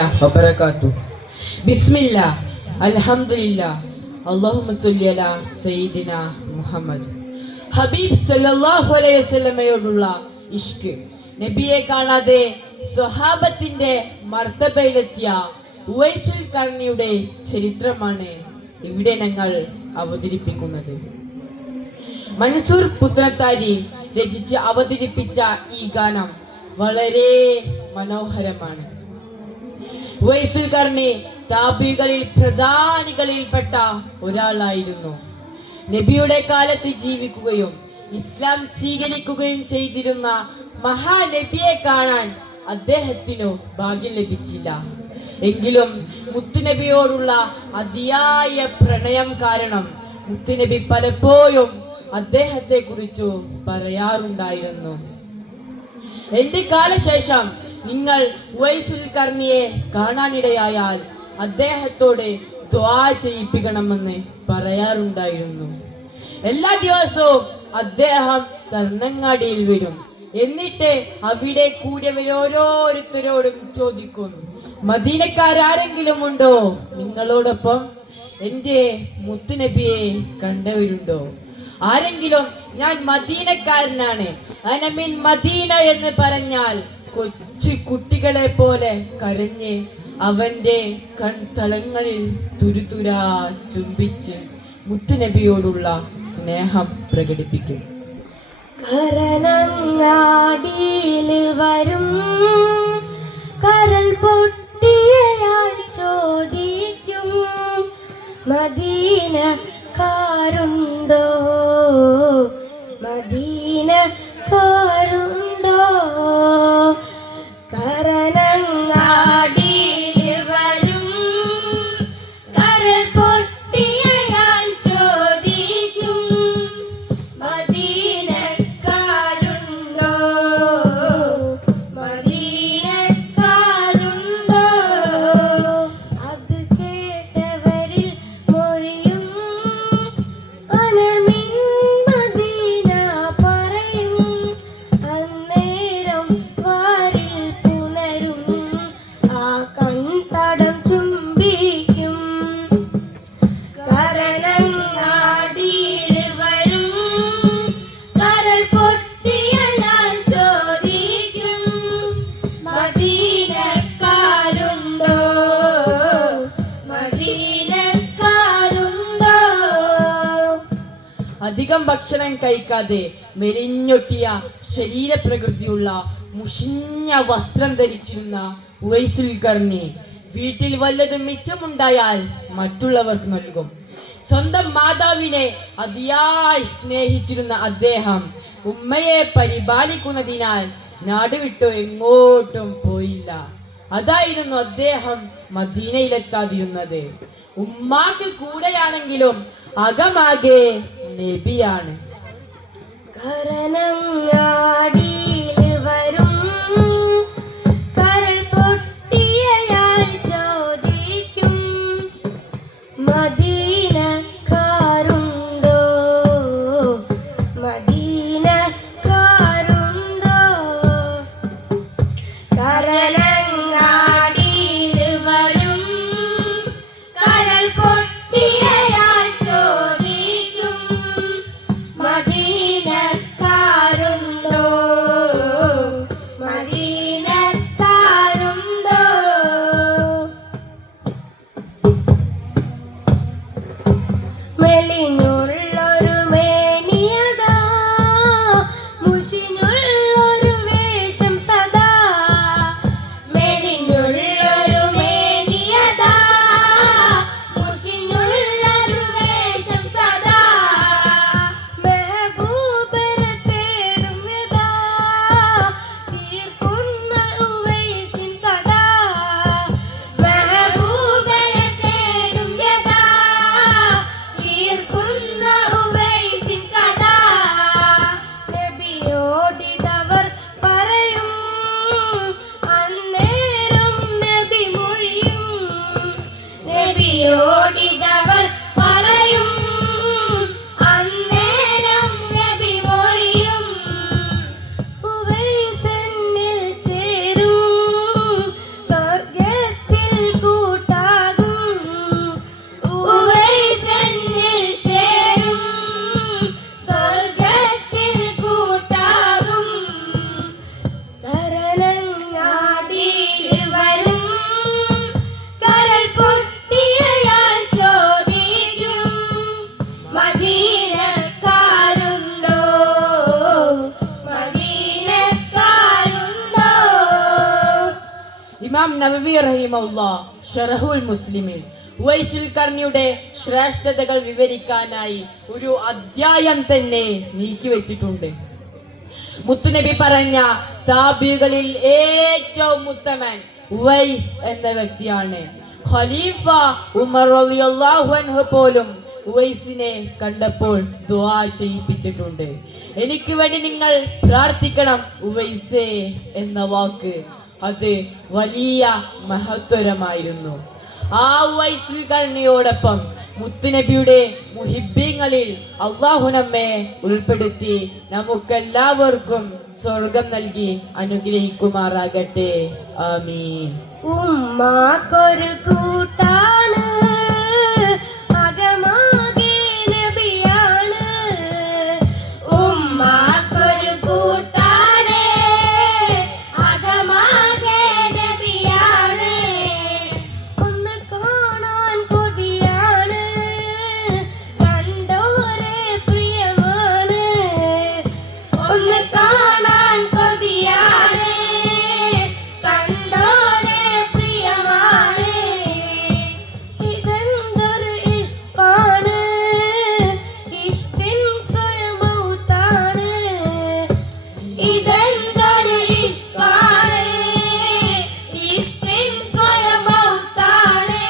വബറകാതുഹു. ബിസ്മില്ലാ അൽഹംദുലില്ലാ അല്ലാഹുമ്മ സ്വല്ലി അലാ സയ്യിദിനാ മുഹമ്മദ്. ഹബീബ് സല്ലല്ലാഹു അലൈഹി വസല്ലമയോടുള്ള ഇഷ്ക്. നബിയെ കാണാതെ സ്വഹാബത്തിന്റെ മർത്തബയിലെത്തിയ ഉവൈസുൽ ഖർണിയുടെ ചരിത്രമാണ് ഇവിടെ ഞങ്ങൾ അവതരിപ്പിക്കുന്നത്. മൻസൂർ പുത്രത്താരി രചിച്ച് അവതരിപ്പിച്ച ഈ ഗാനം വളരെ മനോഹരമാണ്. ഉവൈസുൽ ഖർണി താബികളിൽ പ്രധാനികളിൽപ്പെട്ട ഒരാളായിരുന്നു. നബിയുടെ കാലത്ത് ജീവിക്കുകയും ഇസ്ലാം സ്വീകരിക്കുകയും ചെയ്തിരുന്ന മഹാനബിയെ കാണാൻ അദ്ദേഹത്തിനു ഭാഗ്യം ലഭിച്ചില്ല. എങ്കിലും മുത്തുനബിയോടുള്ള അതിയായ പ്രണയം കാരണം മുത്തുനബി പലപ്പോഴും അദ്ദേഹത്തെ കുറിച്ചു പറയാറുണ്ടായിരുന്നു. എന്റെ കാലശേഷം നിങ്ങൾ ഉവൈസുൽ ഖർണിയെ കാണാനിടയായാൽ അദ്ദേഹത്തോട് ദുആ ചെയ്യിപ്പിക്കണമെന്ന് പറയാറുണ്ടായിരുന്നു. എല്ലാ ദിവസവും അദ്ദേഹം തർണങ്ങാടിയിൽ വരും. എന്നിട്ട് അവിടെ കൂടിയവരോരോരുത്തരോടും ചോദിക്കും, മദീനക്കാരെങ്കിലും ഉണ്ടോ നിങ്ങളോടൊപ്പം? എൻ്റെ മുത്തുനബിയെ കണ്ടവരുണ്ടോ? ആരെങ്കിലും ഞാൻ മദീനക്കാരനാണ്, അനമിൻ മദീന എന്ന് പറഞ്ഞാൽ കൊച്ചു കുട്ടികളെ പോലെ കരഞ്ഞ് അവന്റെ കൺതലങ്ങളിൽ തുരുതുരാ ചുംബിച്ച് മുത്തുനബിയോടുള്ള സ്നേഹം പ്രകടിപ്പിക്കും. കരനങ്ങാടിയിൽ വരും കരൾ പൊട്ടിയയാൾ ചോദിക്കും, മദീനക്കാരുണ്ടോ മദീനക്കാരുണ്ടോ? കരനങ്ങാടിയിൽ വരും കരൾ പൊട്ടിയയാൾ ചോദിക്കും, മദീനക്കാരുണ്ടോ മദീനക്കാരുണ്ടോ? അത് കേട്ടവരിൽ മൊഴിയും അനമിൻ മദീന പറയും. അന്നേരം വാരിൽ പുണരും ആ കൺതടം ചുംബിക്കും. കരനങ്ങാടിയിൽ വരും കരൾ പൊട്ടിയയാൾ ചോദിക്കും, മദീനക്കാരുണ്ടോ മദീനക്കാരുണ്ടോ? അധികം ഭക്ഷണം കഴിക്കാതെ മെലിഞ്ഞൊട്ടിയ ശരീരപ്രകൃതിയുള്ള മുഷിഞ്ഞ വസ്ത്രം ധരിച്ചിരുന്ന ഉവൈസുൽ ഖർണി വീട്ടിൽ വല്ലതും മിച്ചമുണ്ടായാൽ മറ്റുള്ളവർക്ക് നൽകും. സ്വന്തം മാതാവിനെ അതിയായി സ്നേഹിച്ചിരുന്ന അദ്ദേഹം ഉമ്മയെ പരിപാലിക്കുന്നതിനാൽ നാടുവിട്ടോ എങ്ങോട്ടും പോയില്ല. അതായിരുന്നു അദ്ദേഹം മദീനയിലെത്താതിരുന്നത്. ഉമ്മാക്ക് കൂടെയാണെങ്കിലും അകമാകെ നബിയാണ്. കരനങ്ങാടിയിൽ വരും കരൾ പൊട്ടിയയാൾ ചോദിക്കും, മദീനക്കാരുണ്ടോ മദീനക്കാരുണ്ടോ? കരനങ്ങാടിയിൽ വരും കരൾ പൊട്ടിയയാൾ ചോദിക്കും, മദീനക്കാരുണ്ടോ നവവി റഹിമഹുല്ലാഹ് ശറഹുൽ മുസ്ലിമിൽ ഉവൈസുൽ ഖർനിയുടെ ശ്രേഷ്ഠതകൾ വിവരിക്കാനായി ഒരു അധ്യായം തന്നെ നീക്കി വെച്ചിട്ടുണ്ട്. മുത്തുനബി പറഞ്ഞ താബികളിൽ ഏറ്റവും ഉത്തമൻ ഉവൈസ് എന്ന വ്യക്തിയാണ്. ഖലീഫ ഉമർ റളിയല്ലാഹു അൻഹു പോലും ഉവൈസിനെ കണ്ടപ്പോൾ ദുആ ചെയ്യിപ്പിച്ചിട്ടുണ്ട്. എനിക്ക് വേണ്ടി നിങ്ങൾ പ്രാർത്ഥിക്കണം ഉവൈസേ എന്ന വാക്ക് അത് വലിയ മഹത്വരമായിരുന്നു. ആ ഉവൈസുൽ ഖർനിയോടൊപ്പം മുത്തുനബിയുടെ മുഹിബ്ബീങ്ങളിൽ അള്ളാഹു നമ്മെ ഉൾപ്പെടുത്തി നമുക്കെല്ലാവർക്കും സ്വർഗം നൽകി അനുഗ്രഹിക്കുമാറാകട്ടെ. ആമീൻ. ഉമ്മാക്കൊരു കൂട്ടാണ് അകമാകെ നബിയാണ്. ഉമ്മാക്കൊരു കൂട്ടാണ് അകമാകെ നബിയാണ്. ഒന്ന് കാണാൻ കൊതിയാണ് കണ്ടോരെ പ്രിയമാണ്. ഒന്ന് കാണാൻ കൊതിയാണ് കണ്ടോരെ പ്രിയമാണ്. ഇതെന്തൊരു ഇഷ്കാണ് ഇഷ്കിൻ സ്വയമൗത്താണ്. ഇതെന്തൊരു ഇഷ്കാണ് ഇഷ്കിൻ സ്വയമൗത്താണ്.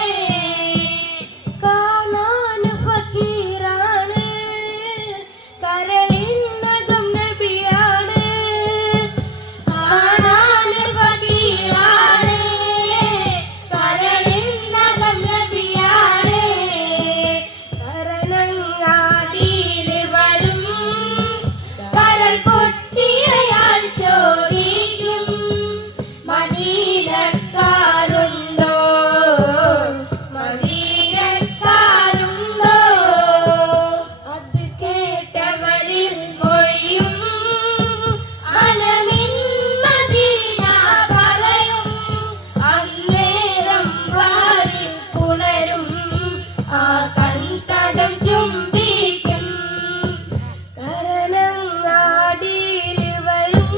കാണാൻ ഫക്കീറാണ് കരളിനകം നബിയാണ്. കാണാൻ ഫക്കീറാണ് കരളിനകം നബിയാണ്. കരനങ്ങാടിയിൽ വരും കരൾ പൊട്ടിയയാൾ ചോദിക്കും മദീനക്കാരുണ്ടോ മദീനക്കാരുണ്ടോ. അത് കേട്ടവരിൽ മൊഴിയും അനമിൻ മദീന പറയും. അന്നേരം വാരി പുണരും ആ കൺതടം ചുംബിക്കും. കരനങ്ങാടിയിൽ വരും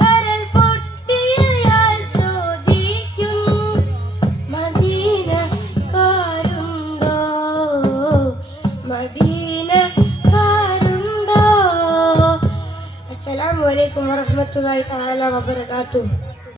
കരൾ പൊട്ടിയയാൾ ചോദിക്കും മദീനക്കാരുണ്ടോ മദീനക്കാരുണ്ടോ. അസ്സലാമു അലൈക്കും വറഹ്മത്തുള്ളാഹി തആല വബറകാതുഹു.